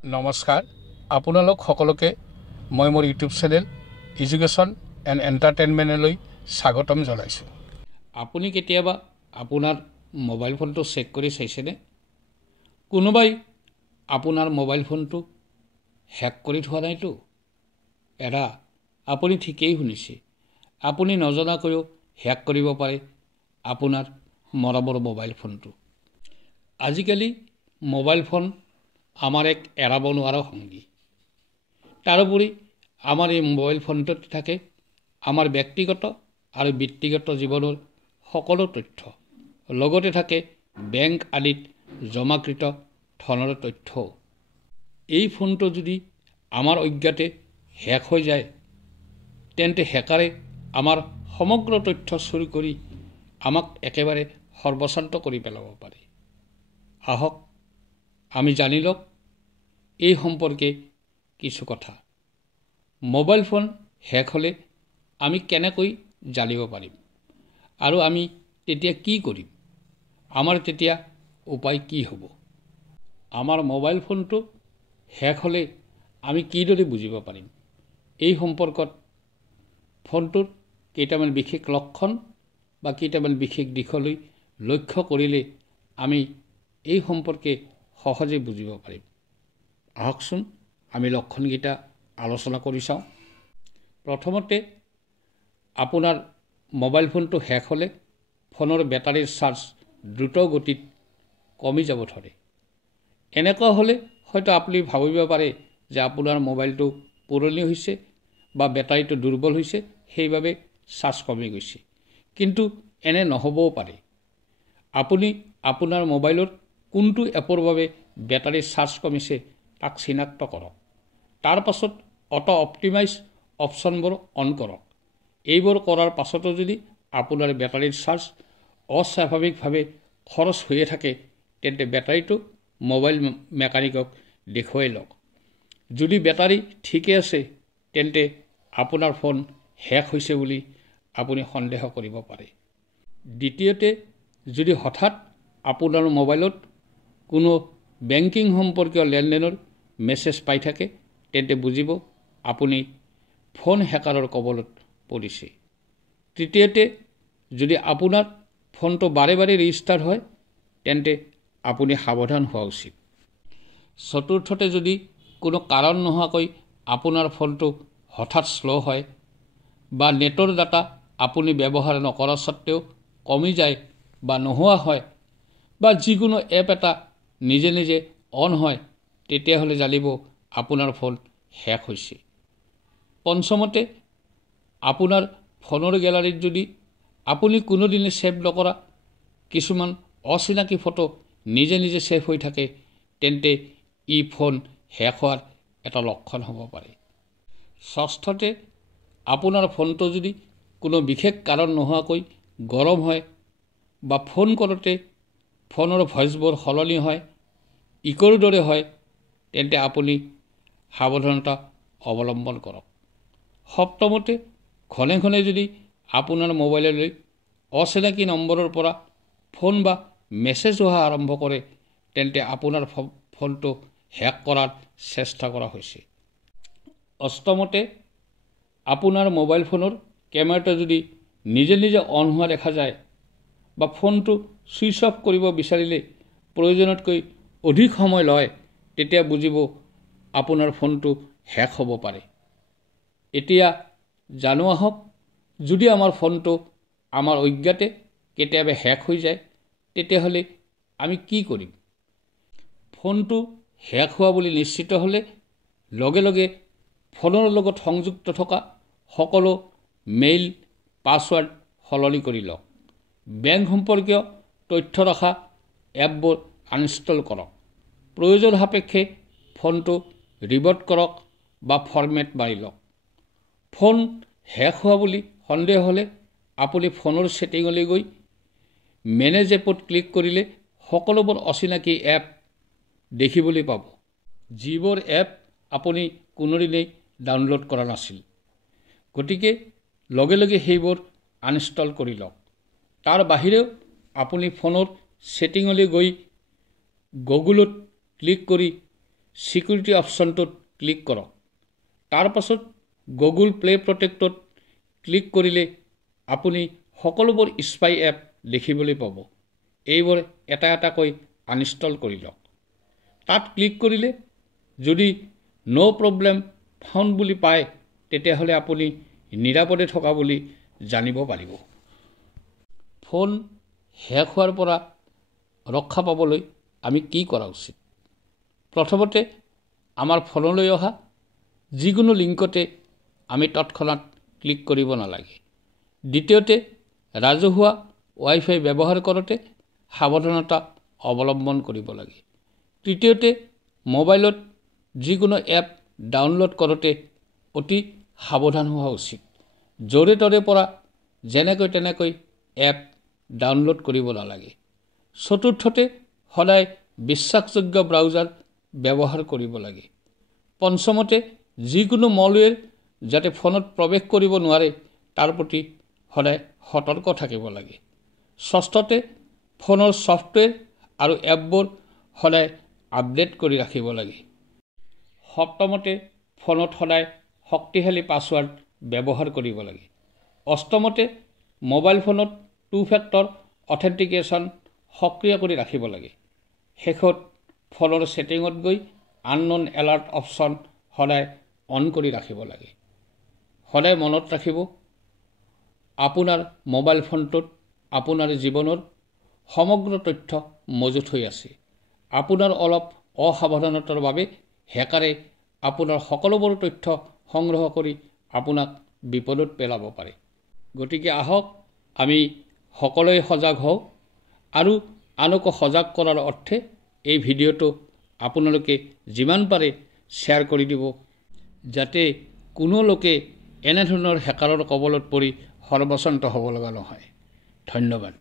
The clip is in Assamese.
নমস্কাৰ আপোনালোক সকলোকে মই মোৰ ইউটিউব চেনেল এডুকেশ্যন এণ্ড এণ্টাৰটেইনমেণ্টলৈ স্বাগতম জনাইছোঁ। আপুনি কেতিয়াবা আপোনাৰ মোবাইল ফোনটো চেক কৰি চাইছেনে? কোনোবাই আপোনাৰ মোবাইল ফোনটো হেক কৰি থোৱা নাইতো? আপুনি ঠিকেই শুনিছে। আপুনি নজনাকৈও হেক কৰিব পাৰে আপোনাৰ মৰমৰ মোবাইল ফোনটো। আজিকালি মোবাইল ফোন আমাৰ এক এৰাব নোৱাৰা সংগী। তাৰোপৰি আমাৰ এই মোবাইল ফোনটোত থাকে আমাৰ ব্যক্তিগত আৰু বৃত্তিগত জীৱনৰ সকলো তথ্য, লগতে থাকে বেংক আদিত জমাকৃত ধনৰ তথ্যও। এই ফোনটো যদি আমাৰ অজ্ঞাতে হেক হৈ যায়, তেন্তে হেকাৰে আমাৰ সমগ্ৰ তথ্য চুৰি কৰি আমাক একেবাৰে সৰ্বশান্ত কৰি পেলাব পাৰে। আহক আমি জানি লওক এই সম্পৰ্কে কিছু কথা। মোবাইল ফোন হেক হ'লে আমি কেনেকৈ জানিব পাৰিম আৰু আমি তেতিয়া কি কৰিম? আমাৰ তেতিয়া উপায় কি হ'ব? আমাৰ মোবাইল ফোনটো হেক হ'লে আমি কিদৰে বুজিব পাৰিম? এই সম্পৰ্কত ফোনটোৰ কেইটামান বিশেষ লক্ষণ বা কেইটামান বিশেষ দিশলৈ লক্ষ্য কৰিলে আমি এই সম্পৰ্কে সহজে বুজিব পাৰিম। আহকচোন আমি লক্ষণকেইটা আলোচনা কৰি চাওঁ। প্ৰথমতে আপোনাৰ মোবাইল ফোনটো হেক হ'লে ফোনৰ বেটাৰীৰ চাৰ্জ দ্ৰুত গতিত কমি যাব ধৰে। এনেকুৱা হ'লে হয়তো আপুনি ভাবিব পাৰে যে আপোনাৰ মোবাইলটো পুৰণি হৈছে বা বেটাৰীটো দুৰ্বল হৈছে, সেইবাবে চাৰ্জ কমি গৈছে। কিন্তু এনে নহ'বও পাৰে। আপুনি আপোনাৰ মোবাইলৰ কোনটো এপৰ বাবে বেটাৰীৰ চাৰ্জ কমিছে তাক চিনাক্ত কৰক। তাৰ পাছত অটো অপটিমাইজ অপশ্যনবোৰ অন কৰক। এইবোৰ কৰাৰ পাছতো যদি আপোনাৰ বেটাৰীৰ চাৰ্জ অস্বাভাৱিকভাৱে খৰচ হৈয়ে থাকে, তেন্তে বেটাৰীটো মোবাইল মেকানিকক দেখুৱাই লওক। যদি বেটাৰী ঠিকে আছে, তেন্তে আপোনাৰ ফোন হেক হৈছে বুলি আপুনি সন্দেহ কৰিব পাৰে। দ্বিতীয়তে, যদি হঠাৎ আপোনাৰ মোবাইলত কোনো বেংকিং সম্পৰ্কীয় লেনদেনৰ মেছেজ পাই থাকে, তেন্তে বুজিব আপুনি ফোন হেকাৰৰ কবলত পৰিছে। তৃতীয়তে, যদি আপোনাৰ ফোনটো বাৰে বাৰে ৰিষ্টাৰ্ট হয়, তেন্তে আপুনি সাৱধান হোৱা উচিত। চতুৰ্থতে, যদি কোনো কাৰণ নোহোৱাকৈ আপোনাৰ ফোনটো হঠাৎ শ্ল' হয় বা নেটৰ ডাটা আপুনি ব্যৱহাৰ নকৰা স্বত্বেও কমি যায় বা নোহোৱা হয় বা যিকোনো এপ এটা নিজে নিজে অন হয়, তেতিয়াহ'লে জানিব আপোনাৰ ফোন হেক হৈছে। পঞ্চমতে, আপোনাৰ ফোনৰ গেলাৰীত যদি আপুনি কোনোদিনে ছেভ নকৰা কিছুমান অচিনাকি ফটো নিজে নিজে ছেভ হৈ থাকে, তেন্তে ই ফোন হেক হোৱাৰ এটা লক্ষণ হ'ব পাৰে। ষষ্ঠতে, আপোনাৰ ফোনটো যদি কোনো বিশেষ কাৰণ নোহোৱাকৈ গৰম হয় বা ফোন কৰোঁতে ফোনৰ ভইচবোৰ সলনি হয়, ইকোৰ দৰে হয়, তেন্তে আপুনি সাৱধানতা অৱলম্বন কৰক। সপ্তমতে, ঘনে ঘনে যদি আপোনাৰ মোবাইললৈ অচিনাকি নম্বৰৰ পৰা ফোন বা মেছেজ অহা আৰম্ভ কৰে, তেন্তে আপোনাৰ ফোনটো হেক কৰাৰ চেষ্টা কৰা হৈছে। অষ্টমতে, আপোনাৰ মোবাইল ফোনৰ কেমেৰাটো যদি নিজে নিজে অন হোৱা দেখা যায় বা ফোনটো ছুইচ অফ কৰিব বিচাৰিলে প্ৰয়োজনতকৈ অধিক সময় লয়, তেতিয়া বুজিব আপোনাৰ ফোনটো হেক হ'ব পাৰে। এতিয়া জানো আহক, যদি আমাৰ ফোনটো আমাৰ অজ্ঞাতে কেতিয়াবা হেক হৈ যায়, তেতিয়াহ'লে আমি কি কৰিম? ফোনটো হেক হোৱা বুলি নিশ্চিত হ'লে লগে লগে ফোনৰ লগত সংযুক্ত থকা সকলো মেইল পাছৱৰ্ড সলনি কৰি লওক। বেংক সম্পৰ্কীয় তথ্য ৰখা এপবোৰ আনইনষ্টল কৰক। প্ৰয়োজন সাপেক্ষে ফোনটো ৰিবট কৰক বা ফৰ্মেট মাৰি লওক। ফোন হেক হোৱা বুলি সন্দেহ হ'লে আপুনি ফোনৰ ছেটিঙলৈ গৈ মেনেজ এপত ক্লিক কৰিলে সকলোবোৰ অচিনাকি এপ দেখিবলৈ পাব, যিবোৰ এপ আপুনি কোনোদিনেই ডাউনলোড কৰা নাছিল। গতিকে লগে লগে সেইবোৰ আনইনষ্টল কৰি লওক। তাৰ বাহিৰেও আপুনি ফোনৰ ছেটিঙলৈ গৈ গুগলত ক্লিক কৰি ছিকিউৰিটি অপশ্যনটোত ক্লিক কৰক। তাৰ পাছত গুগল প্লে প্ৰটেক্টত ক্লিক কৰিলে আপুনি সকলোবোৰ স্পাই এপ দেখিবলৈ পাব। এইবোৰ এটা এটাকৈ আনইনষ্টল কৰি লওক। তাত ক্লিক কৰিলে যদি নো প্ৰব্লেম ফাউণ্ড বুলি পায় তেতিয়াহ'লে আপুনি নিৰাপদে থকা বুলি জানিব পাৰিব। ফোন হেক হোৱাৰ পৰা ৰক্ষা পাবলৈ আমি কি কৰা উচিত? প্ৰথমতে আমাৰ ফোনলৈ অহা যিকোনো লিংকতে আমি তৎক্ষণাত ক্লিক কৰিব নালাগে। দ্বিতীয়তে ৰাজহুৱা ৱাইফাই ব্যৱহাৰ কৰোঁতে সাৱধানতা অৱলম্বন কৰিব লাগে। তৃতীয়তে মোবাইলত যিকোনো এপ ডাউনলোড কৰোঁতে অতি সাৱধান হোৱা উচিত। য'ৰে ত'ৰে পৰা যেনেকৈ তেনেকৈ এপ ডাউনলোড কৰিব নালাগে। চতুৰ্থতে সদায় বিশ্বাসযোগ্য ব্ৰাউজাৰ ব্যৱহাৰ কৰিব লাগে। পঞ্চমতে যিকোনো মলৱেৰ যাতে ফোনত প্ৰৱেশ কৰিব নোৱাৰে তাৰ প্ৰতি সদায় সতৰ্ক থাকিব লাগে। ষষ্ঠতে ফোনৰ ছফ্টৱেৰ আৰু এপবোৰ সদায় আপডেট কৰি ৰাখিব লাগে। সপ্তমতে ফোনত সদায় শক্তিশালী পাছৱাৰ্ড ব্যৱহাৰ কৰিব লাগে। অষ্টমতে মোবাইল ফোনত 2 ফেক্টৰ অথেণ্টিকেশ্যন সক্ৰিয় কৰি ৰাখিব লাগে। শেষত ফোনৰ ছেটিঙত গৈ আনন'ন এলাৰ্ট অপশ্যন সদায় অন কৰি ৰাখিব লাগে। সদায় মনত ৰাখিব, আপোনাৰ মোবাইল ফোনটোত আপোনাৰ জীৱনৰ সমগ্ৰ তথ্য মজুত হৈ আছে। আপোনাৰ অলপ অসাৱধানতাৰ বাবে হেকাৰে আপোনাৰ সকলোবোৰ তথ্য সংগ্ৰহ কৰি আপোনাক বিপদত পেলাব পাৰে। গতিকে আহক আমি সকলোৱে সজাগ হওঁ আৰু আনকো সজাগ কৰাৰ অৰ্থে এই ভিডিঅ'টো আপোনালোকে যিমান পাৰে শ্বেয়াৰ কৰি দিব, যাতে কোনো লোকে এনেধৰণৰ হেকাৰৰ কবলত পৰি সৰ্বস্বান্ত হ'ব লগা নহয়। ধন্যবাদ।